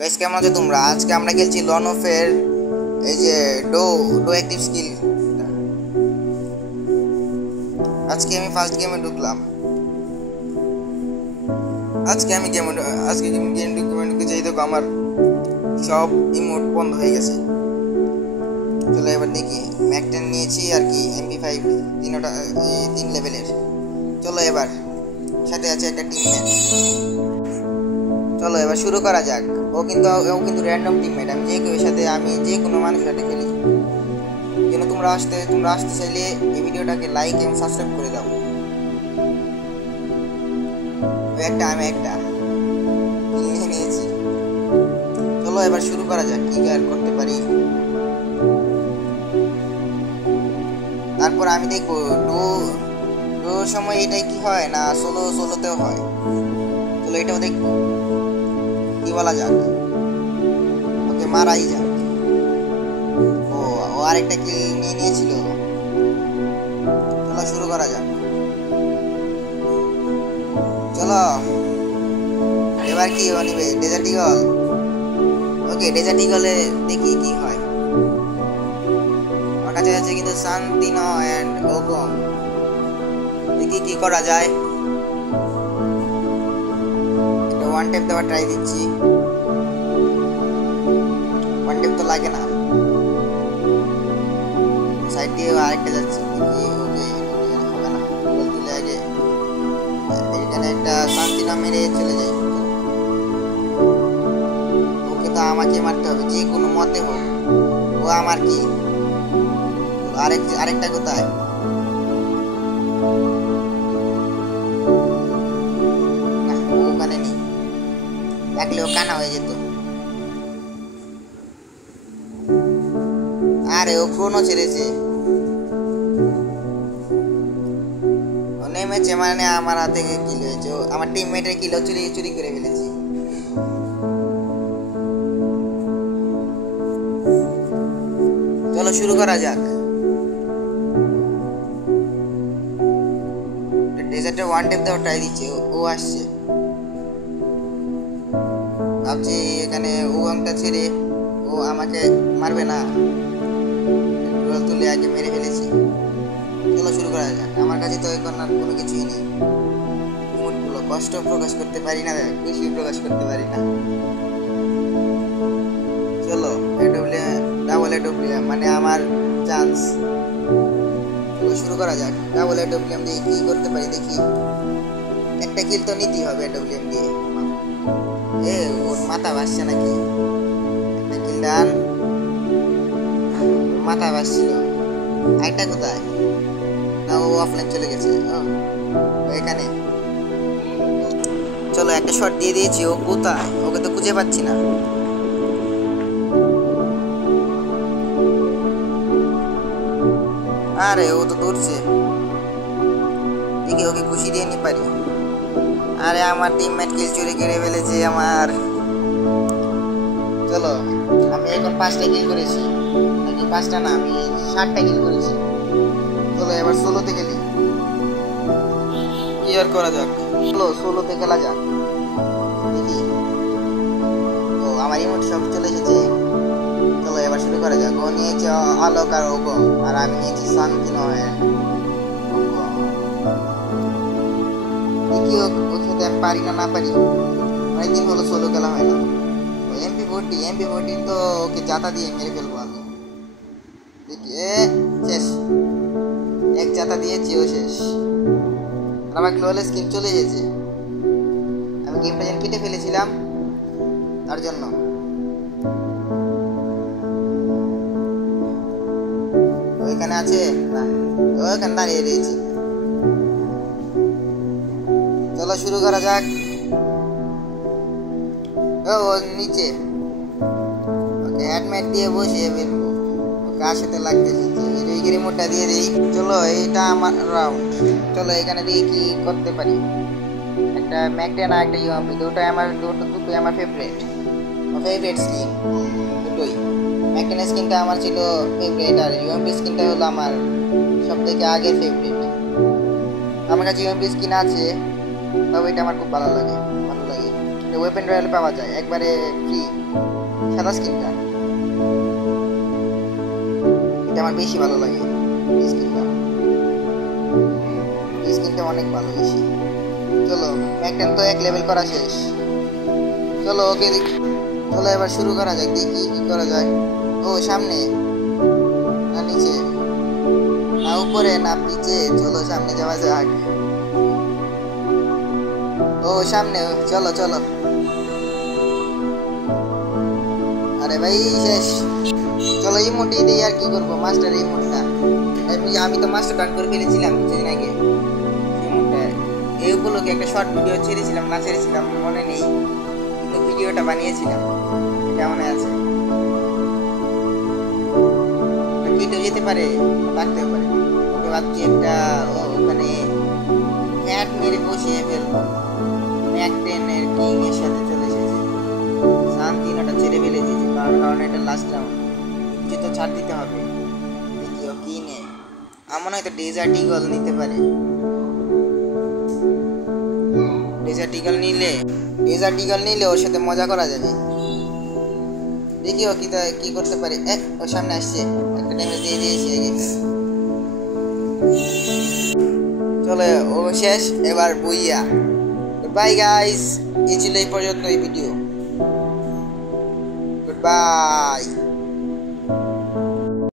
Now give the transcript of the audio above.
Guys কেমন আছো তোমরা? আজকে আমরা খেলছি লন অফের এই যে ডো ডো অ্যাক্টিভ স্কিল। আজকে আমি ফার্স্ট গেমে ঢুকলাম। আজকে আমি গেম আজকে গেম ঢুকে দেখো আমার সব ইমোট বন্ধ হয়ে গেছে। চলো এবার দেখি ম্যাক 10 নিয়েছি আর কি MP5 তিন লেভেলের। চলো এবার সাথে আছে একটা টিমমেট। চলো এবার শুরু করা যাক। ও কিন্তু র্যান্ডম টিমমেট। আমি যে কোনো মানুষের সাথে খেলি। যেন তোমরা আসতে চাইলে এই ভিডিওটাকে লাইক এবং সাবস্ক্রাইব করে দাও। আমি একটা নিয়ে নিয়েছি। চলো এবার শুরু করা যাক কি আর করতে পারি। তারপর আমি দেখবো ডোর সময় এটাই কি হয় না সোলোতেও হয়। চলো এটাও দেখবো কি বলা যাক। ওকে মারাই যাক। ও ও আরেকটা কিল নিয়ে নিয়েছিল। চলো শুরু করা যাক। চলো এবার কি ও নিবে ডেজার্ট ইগল। ওকে ডেজার্ট ইগলে দেখি কি হয়। আমার কাছে আছে কিন্তু শান্তিনো এন্ড ওকম। দেখি কি করা যায়। এটা ওয়ান ট্যাপ দেওয়ার ট্রাই দিচ্ছি। ওয়ান ট্যাপ তো লাগে না। সাইড দিয়ে আরেকটা যাচ্ছে দেখি। ওকে হবে না। বল তুলে আগে এখানে একটা শান্তিনো মেরে চলে যায়। ওকে তো আমাকে মারতে হবে যে কোনো মতে হোক। ও আমার কি আরেকটা কোথায়? না ও ওখানে নেই। থাকলে ও কানা হয়ে যেত। আরে ও ক্রোনো ছেড়েছে। ও নেমেছে মানে আমার হাতে কিল হয়েছে। আমার টিমমেটের কিল চুরি করে ফেলেছি। চলো শুরু করা যাক। ডেজার্টে ওয়ান ট্যাপ দেওয়ার ট্রাই দিচ্ছে। ও আসছে। ভাবছি এখানে উগাংটা ছেড়ে ও আমাকে মারবে না। তুলে আগে মেরে ফেলেছি। চলো শুরু করা যাক। আমার কাছে তো এখন আর কোনো কিছুই নেই। মুডগুলো কষ্ট প্রকাশ করতে পারি না, খুশি প্রকাশ করতে পারি না। চলো ডাবল এডব্লিউএম মানে আমার চান্স। চলো শুরু করা যাক। ডাবল এডব্লিউএম দিয়ে কি করতে পারি দেখি। একটা কিল তো নিতেই হবে এডব্লিউএম দিয়ে। ওর মাথা ভাসছে নাকি? একটা কিল ডান। মাথা ভাসছিল। একটা কোথায়? না ও অফলাইন চলে গেছে। এখানে চলো একটা শট দিয়ে দিয়েছি। ও কোথায়? ওকে তো খুঁজে পাচ্ছি না। আরে ও তো দৌড়ছে। দেখি ওকে খুশি দিয়ে নি পারি। আরে আমার টিমমেট কিল চুরি করে ফেলেছে আমার। চলো আমি এখন 5টা কিল করেছি। নাকি 5টা না, আমি 7টা কিল করেছি। চলো এবার সোলোতে গেলি কি আর করা যাক। চলো সোলোতে খেলা যাক দেখি। ও আমার ইমোট সব চলে এসেছে। চলো এবার শুরু করা যাক। ও নিয়েছে আলোক আর ওগম আর আমি নিয়েছি শান্তি নয়। দেখি ওর সাথে আমি পারি না পারি। অনেকদিন হলো সোলো খেলা হয় না। এমপি40 তো ওকে জাতা দিয়ে মেরে ফেলবো আমি। দেখি শেষ। এক জাতা দিয়েছি ও শেষ। আমার গ্লোয়াল স্কিন চলে গেছে। আমি গেমটা যেন কেটে ফেলেছিলাম তার জন্য। ওইখানে আছে না, ওইখানে দাঁড়িয়ে রয়েছে। চলো শুরু করা যাক। ও নিচে। ওকে অ্যাডমিট দিয়ে বসিয়ে ফেলবো। ওকে আশাতে লাগতেছে এই রিমোটটা দিয়ে দিই। চলো এটা আমার রাউন্ড। চলো এখানে দিয়ে কি করতে পারি। একটা ম্যাকডেন আর একটা ইউএমপি দুটোই আমার ফেভারিট স্কিন দুটোই। ম্যাকডেন স্কিনটা আমার ছিল ফেভারিট আর ইউএমপি স্কিনটা হলো আমার সবথেকে আগের ফেভারিট। আমার কাছে ইউএমপি স্কিন আছে, তবে এটা আমার খুব ভালো লাগে। ওয়েপেন রয়্যাল পাওয়া যায় একবারে ফ্রি, সাদা স্কিনটা, এটা আমার বেশি ভালো লাগে। স্কিনটা অনেক ভালো বেশি। চলো ম্যাকটেন তো 1 লেভেল করা শেষ। চলো ওকে চলো এবার শুরু করা যাক, দেখি কি করা যায়। ও সামনে না নিচে না উপরে না নিচে, চলো সামনে যাওয়া যাক। ও সামনে, চলো চলো। আরে ভাই শেষ। চলো ইমোটি দিই, আর কি করবো, মাস্টার ইমোটটা আমি তো মাস্টার ডান করে ফেলেছিলাম কিছুদিন আগে। এই উপলক্ষে একটা শর্ট ভিডিও ছেড়েছিলাম, না ছেড়েছিলাম মনে নেই, কিন্তু ভিডিওটা বানিয়েছিলাম, এটা মনে আছে। কেটেও যেতে পারে, থাকতেও পারে। ওকে ভাবছি একটা ওখানে ম্যাট মেরে বসিয়ে ফেলবো। ম্যাকটেনের কিং এর সাথে চলে এসেছে, শান্তিনাটা ছেড়ে ফেলেছি, কারণ এটা লাস্ট রাউন্ড, কিছু তো ছাড় দিতে হবে। দেখি ও কি নেয়, আমার মনে হয় তো ডেজার্ট ইগল নিতে পারে। ডেজার্ট ইগল নিলে ওর সাথে মজা করা যাবে। দেখি ও কি করতে পারে। ওর সামনে আসছে, একটা ড্যামেজ দিয়ে দিয়েছি আগে। চলো ও শেষ, এবার বুইয়া। বাই গাইস, এই ছিল এই পর্যন্ত এই ভিডিও। Good bye.